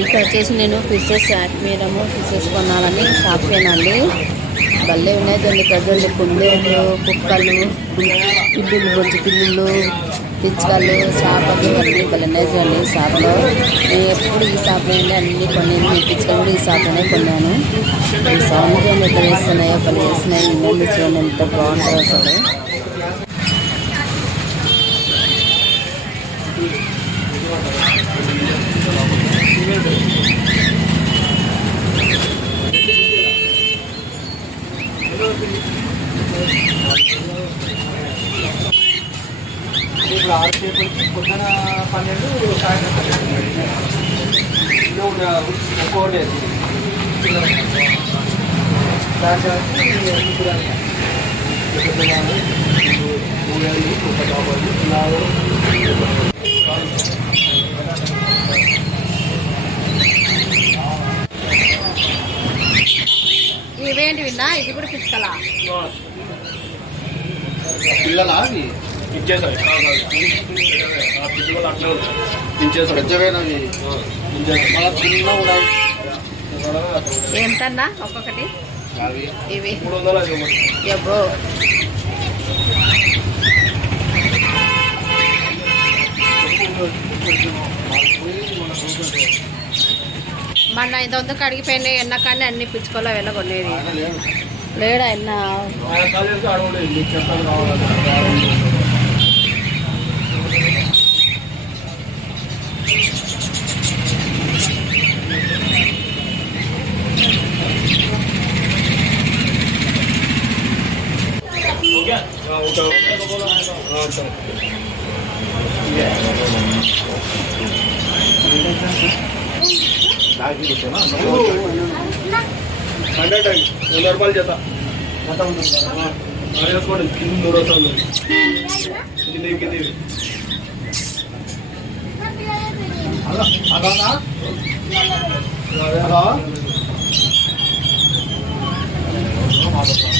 ఇంకా వచ్చేసి నేను ఫిషెస్ యాక్మీరము ఫిషెస్ కొనాలని షాప్ అండి భలే ఉన్నాయి ప్రజలు కుందేలు కుక్కలు పిల్లులు బొచ్చు పిల్లులు పిచ్చుకలు చేపలు అన్నీ భలే ఉన్నాయి చూడండి షాప్లో. నేను ఎప్పుడు ఈ షాప్లో వెళ్ళి అన్ని కొనేది పిచ్చుకలు కూడా ఈ షాప్లోనే కొన్నాను. ఈ సౌండ్ ఎట్లా వేస్తున్నాయో భలే వేస్తున్నాయి చూడండి ఎంత బాగుంటాయో అసలు. ఇప్పుడు ఆరు చేపలకి పొద్దున పన్నెండు సాయంత్రం పన్నెండు. ఒక్కోటి దాని ఇవేంటి విన్నా? ఇది కూడా పిచ్చుకలా. పిల్లలా అవి ఇచ్చేసారు ఆ పిచ్చుకలు అట్లే ఉన్నాయి దించేసాడు పెద్దవేనవి మళ్ళీ చిన్న ఉన్నాయి ఏంటన్నా ఒక్కొక్కటి ఇవి. మూడు వందలు. ఎబ్బో. మొన్న ఇంత వందకు అడిగిపోయినాయి ఎన్న కానీ అన్ని పిచ్చుకోలో వెళ్ళగొనేది ఆయన లేడు. లేడా ఎన్న? హండ్రెడ్ అండి వంద రూపాయలు చేత వేసుకోండి కింద నూరు వస్తుంది కింద కింద అలా హలో అగ్రరంగ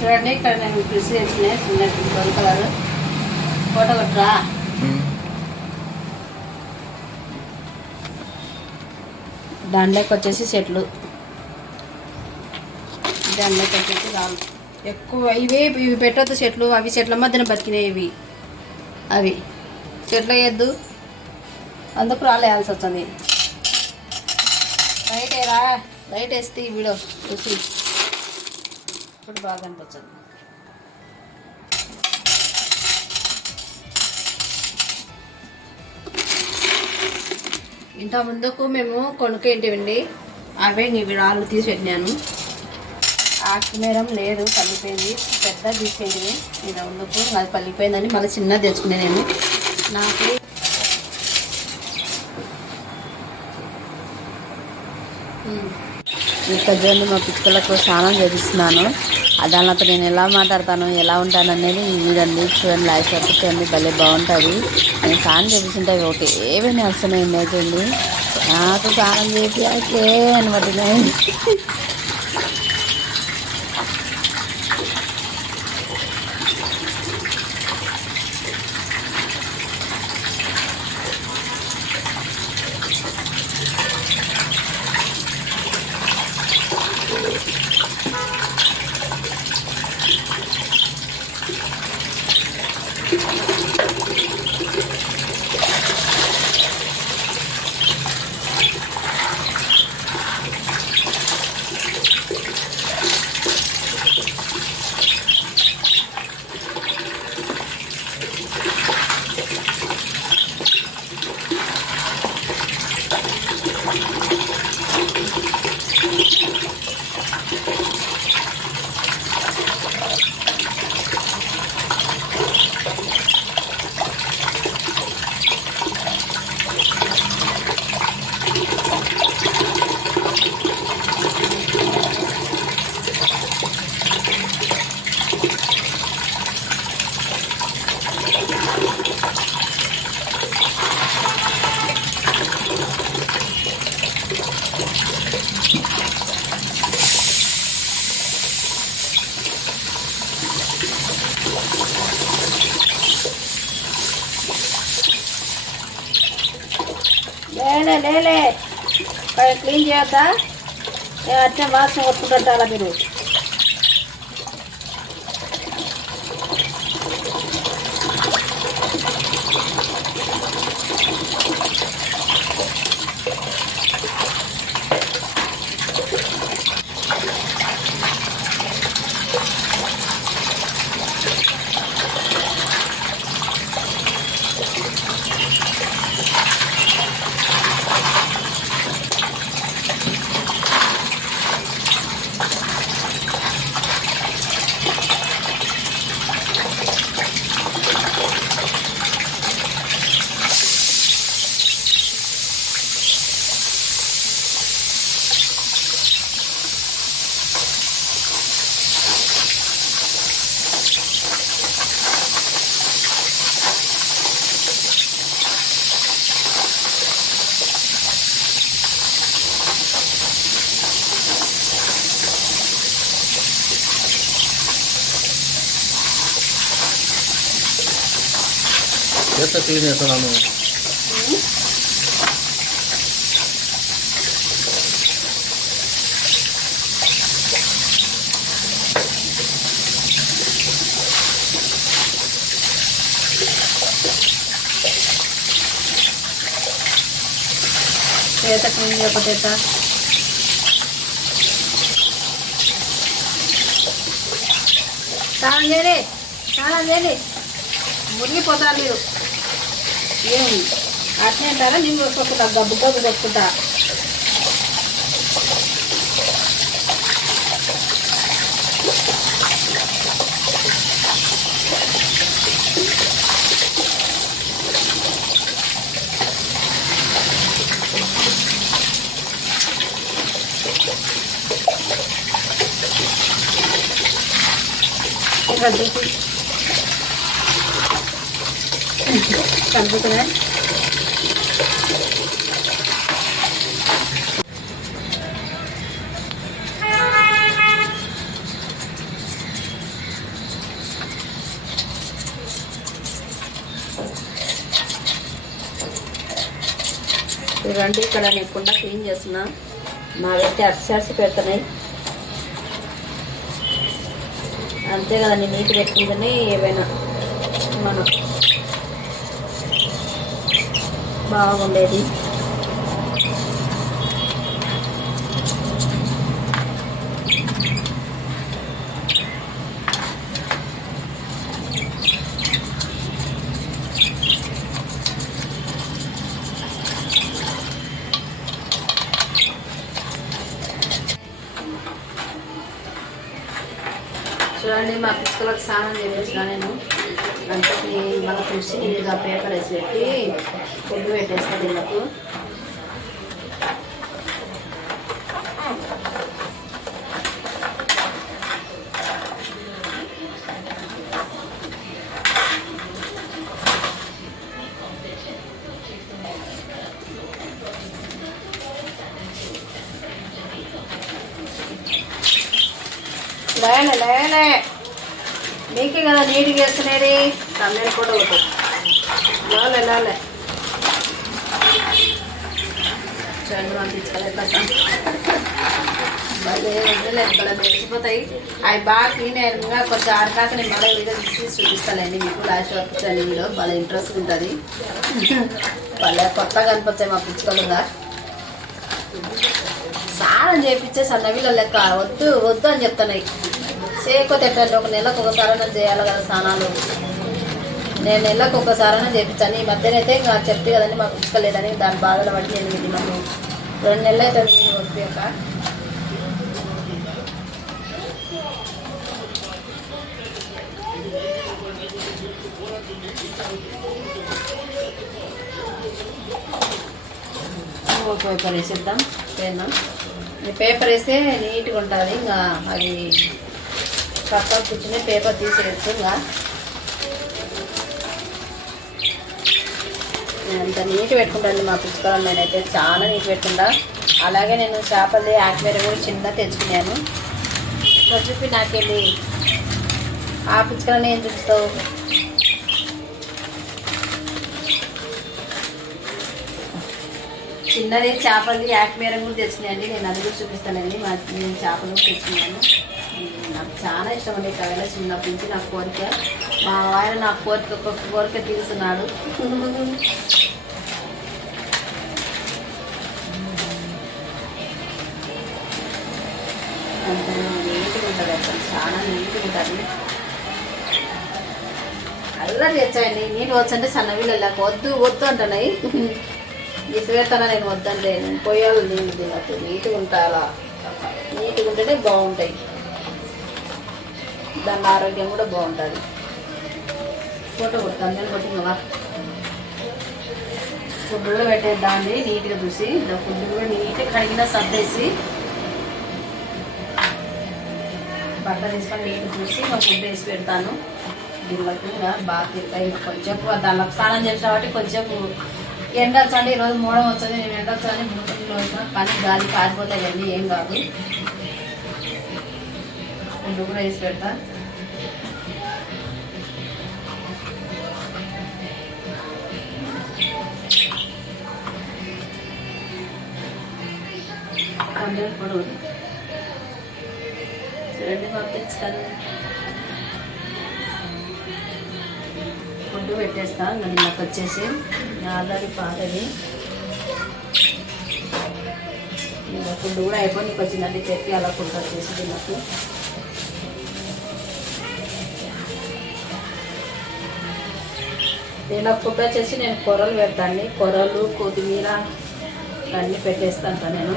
చూడండి ఇక్కడ నేను ఫిష్ తెచ్చుకున్నా చిన్న గోల్డ్ కలర్ ఫోటో కొట్టరా. దాంట్లోకి వచ్చేసి చెట్లు. దాంట్లోకి వచ్చేసి రాళ్ళు. ఎక్కువ ఇవే ఇవి పెట్టొద్దు చెట్లు అవి చెట్ల మధ్యన బతికినాయి ఇవి. అవి. చెట్లు వేయద్దు. అందుకు రాలేయాల్సి వచ్చింది రైట్ రా రైట్ వేస్తే ఈ వీడియో చూసి. అప్పుడు బాగా అనిపించదు ఇంత ముందుకు మేము కొనుక్కేంటివండి? అవే ఇవి రాళ్ళు తీసి పెట్టినాను. ఆకుమేరం లేదు పల్లిపోయింది. పెద్ద తీసేది. ఇంత ముందుకు అది పల్లిపోయిందని మళ్ళీ చిన్నది తెచ్చుకునే నేను. నాకు ఇక్కడ చూడండి మా పిచ్చుకలకు స్నానం చేపిస్తున్నాను. దానితో నేను ఎలా మాట్లాడతాను ఎలా ఉంటాను అనేది ఇదండి చూడండి లైఫ్ వరకు చూడండి భలే బాగుంటుంది. నేను సాన్ చేపిస్తుంటే ఒకటి ఏమైనా వస్తున్నాయి చూడండి నాకు స్నానం చేసి అట్లే అనమాట లేలే లేలే ఇక్కడ క్లీన్ చేయొద్దా ఏ అట్నే వాసన కొట్టుకుంటారు అలా మీరు ఎంత క్లీన్ చేస్తున్నాను చేత క్లీన్ చేయకపోతే స్నానం చేయలే స్నానం చేయలే మురిగిపోతారు మీరు. ఏం అట్నే అంటారా నేను కొట్టుకుంటా గబ్బు గబ్బు కొట్టుకుంటా ఇంకా చూపి కలుపుతున్నా చూడండి ఇక్కడ నేను క్లీన్ చేసిన. మావైతే అప్సర్స్ పెడుతున్నాయి. అంతే కదండి నీటి పెట్టుకుంటేనే ఏవైనా మనం బాగుండేది. చూడండి మా పిక్కలకు స్నానం చేపించిన నేను. అంటే మళ్ళీ తులసి నీట్గా పేపర్ వేసి పెట్టి ఫుడ్ పెట్టేస్తా వీళ్ళకు లేలే లేలే నీకే కదా నీట్గా వేస్తున్నది. తల్లి కూడా ఒకటి. లేలే లేలే. చూడండి పంపించాలి కదా భలే వదిలేదు అవి బాగా క్లీన్ అయ్యాక కొంచెం ఆడకాక నేను మళ్ళీ వీడియో తీసి చూపిస్తానండి మీకు. లాస్ట్ వరకు చూడండి వీడియో భలే ఇంట్రెస్ట్ ఉంటుంది. భలే కొత్తగా అనిపించాయి మా పిచ్చుకలుగా స్నానం చేయించే వీళ్ళ లెక్క. వద్దు వద్దు అని చెప్తున్నాయి. చేయకపోతే ఎట్టండి ఒక నెలకు ఒకసారి చేయాలి కదా స్నానాలు. నేను నెలకు ఒకసారైనా చేయించాను ఈ మధ్యనైతే ఇంకా చెప్తే కదండి మాకు ఉంచుకోలేదని దాని బాధలు పడి నేను ఇది నన్ను రెండు నెలలు అయితే నేను వచ్చాక పేపర్ వేసేద్దాం. పేనా? ఈ పేపర్ వేస్తే నీట్గా ఉంటుంది. ఇంకా అది పక్కన కూర్చుని పేపర్ తీసేయచ్చు. ఇంకా అంత నీట్ పెట్టుకుంటాను మా పుస్తకాలు. నేనైతే చాలా నీట్ పెట్టుకుంటా. అలాగే నేను చేపలు ఆక్వేరియం కూడా చిన్న తెచ్చుకున్నాను. ఇక్కడ చూపి నాకెళ్ళి ఆ పుస్తకాలను ఏం చూపిస్తావు? చిన్నది చేపలు యాక్మేరం కూడా తెచ్చినాయండి నేను అది కూడా చూపిస్తానండి. మా నేను చేపలు తెచ్చుకున్నాను. చాలా ఇష్టం అండి కవిల చిన్నప్పటి నుంచి నా కోరిక. మా ఆయన నా కోరిక ఒక్కొక్క కోరిక తీరుస్తున్నాడు. నీట్గా ఉంటుంది అసలు. చాలా నీట్గా ఉంటుంది. అల్లరి తెచ్చాయండి నీళ్ళు వచ్చంటే సన్న వీళ్ళకి వద్దు వద్దు అంటున్నాయి. ఇసువేస్తానా నేను వద్దంటే నేను పోయాలి నీళ్ళు తినట్టు నీట్గా ఉంటాలా నీట్గా ఉంటేనే బాగుంటాయి. దాని ఆరోగ్యం కూడా బాగుంటుంది. ఫోటో కొడతాను నేను కొట్టిందా ఫుడ్ కూడా పెట్టేద్దాండి నీట్గా చూసి. ఫుడ్ కూడా నీట్గా కడిగిన సర్దేసి బట్ట తీసుకొని నీట్గా చూసి మా ఫుడ్ వేసి పెడతాను. దీనికి బాగా తిరుగుతాయి. కొంచెం దానిలో స్నానం చేసిన కాబట్టి కొంచెం ఎండ వచ్చండి ఈరోజు మూడం వచ్చింది నేను ఎండ వచ్చని మూడు వచ్చిన కానీ గాలి కారిపోతాయి అండి ఏం కాదు. ఫుడ్ కూడా వేసి పెడతా. అందరూ కూడా చూడండి పంపించాను ఫుడ్ పెట్టేస్తా నాకు వచ్చేసి. నా పాతది. ఇంకా ఫుడ్ కూడా అయిపోయి నీకు వచ్చిందండి చెప్పి అలా ఫుడ్ వచ్చేసి నాకు నేను ఫుడ్ వచ్చేసి నేను కూరలు పెడతాను కూరలు కొత్తిమీర అన్నీ పెట్టేస్తాను నేను.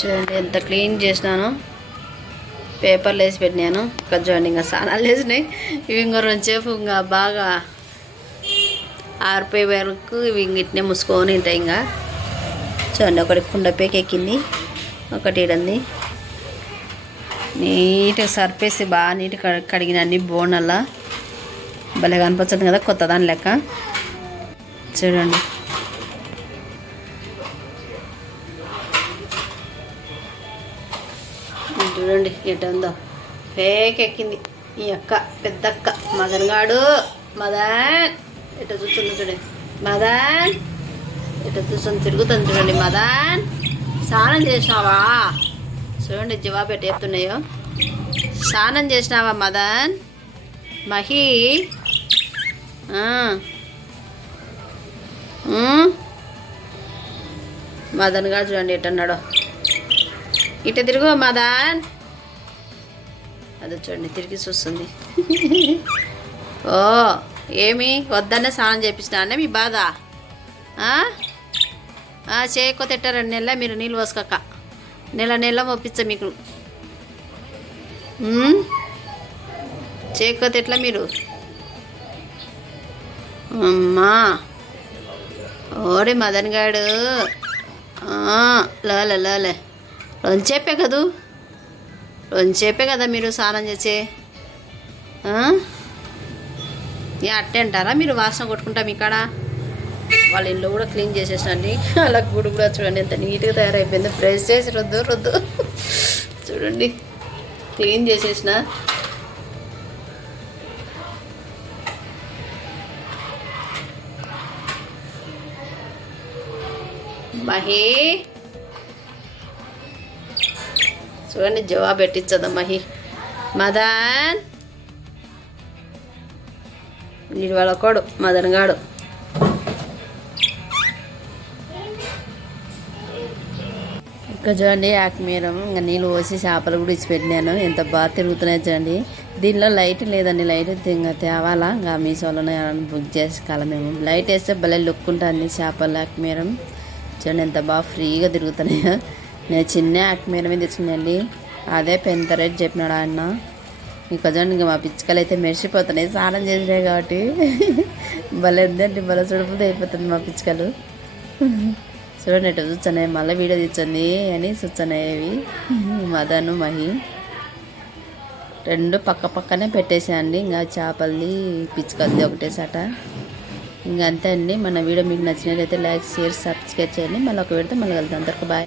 చూడండి ఎంత క్లీన్ చేసినాను. పేపర్లు వేసి పెట్టినాను. ఇక్కడ చూడండి ఇంకా స్నానాలు వేసినాయి ఇవి ఇంకా రెండుసేపు ఇంకా బాగా ఆరిపోయే వరకు ఇవి ఇట్నే మూసుకొని ఉంటాయి ఇంకా. చూడండి ఒకటి కుండపేకి ఎక్కింది ఒకటి ఇడంది నీట్గా సర్పేసి బాగా నీట్గా కడిగిన అన్ని బోనల్లా భలే కనిపించదు కదా కొత్త దాని లెక్క. చూడండి. చూడండి ఎటుందో. ఫేక్ ఎక్కింది ఈ అక్క పెద్ద అక్క మదన్. గాడు మదన్ చూడండి మదన్ ఎట చూస్తుంది తిరుగుతుంది చూడండి మదన్ స్నానం చేసినావా? చూడండి జవాబు ఎట్ట చెప్తున్నాయో। స్నానం చేసినావా మదన్? మహి ఆ. మదన్ గారు చూడండి ఎట్టన్నాడో ఇట తిరుగు మదన్। అది చూడండి తిరిగి చూస్తుంది। ఓ ఏమి? వద్దన్న స్నానం చేపించిన అన్న మీ బాధ? ఆ? ఆ, రెండు నెలల మీరు నీళ్ళు పోసుకోక నెల నెల పంపించ మీకు. ఉమ్? చేయకపోతే ఎట్లా మీరు? అమ్మా! ఓడి మదన్ గాడు. ఆ, లాలే లాలే రొంచేపే కదూ? రొంచేపే కదా మీరు స్నానం చేసే? ఏ అట్టే అంటారా? మీరు వాసన కొట్టుకుంటాం ఇక్కడ వాళ్ళ ఇల్లు కూడా క్లీన్ చేసేసండి. అలా గుడి కూడా చూడండి ఎంత నీట్గా తయారైపోయింది. ఫ్రెష్ చేసి రొద్దు రొద్దు. చూడండి క్లీన్ చేసేసిన. మహి. చూడండి జవాబు పెట్టించదా మహి. మదన్. వీడి వాళ్ళ కొడు ఇంకా చూడండి ఆకుమీరం ఇంకా నీళ్ళు పోసి చేపలు కూడా ఇచ్చి పెట్టినాను ఎంత బాగా తిరుగుతున్నాయి చూడండి. దీనిలో లైట్ లేదండి లైట్ ఇంకా తేవాలా? ఇంకా మీషోలోనే బుక్ చేసుకోవాలి మేము? లైట్ వేస్తే భలే లుక్ ఉంటుంది చేపలు ఆకుమీరం చూడండి ఎంత బాగా ఫ్రీగా తిరుగుతున్నాయో. నేను చిన్న ఆకుమీరమే తెచ్చిందండి అదే పెంత రేట్ చెప్పినాడు ఆయన. ఇంకా చూడండి ఇంకా మా పిచ్చుకలు అయితే మెరిసిపోతున్నాయి. స్నానం చేసినాయి కాబట్టి భలే ఉందండి భలే సుడుపుది అయిపోతుంది మా పిచ్చుకలు. చూడండి ఎటు చూస్తున్నాయి మళ్ళీ వీడియో తెచ్చింది అని చూస్తున్నాయి మదను మహి. రెండు పక్క పక్కనే పెట్టేసాయండి ఇంకా చేపలది పిచ్చుకలది ఒకటే సట ఇంకా అంతే అండి మన వీడియో మీకు నచ్చినట్లయితే లైక్ షేర్ సబ్స్క్రైబ్ చేయండి. మళ్ళీ ఒక వీడితో మళ్ళీ వెళ్తాం అందరికి బాయ్.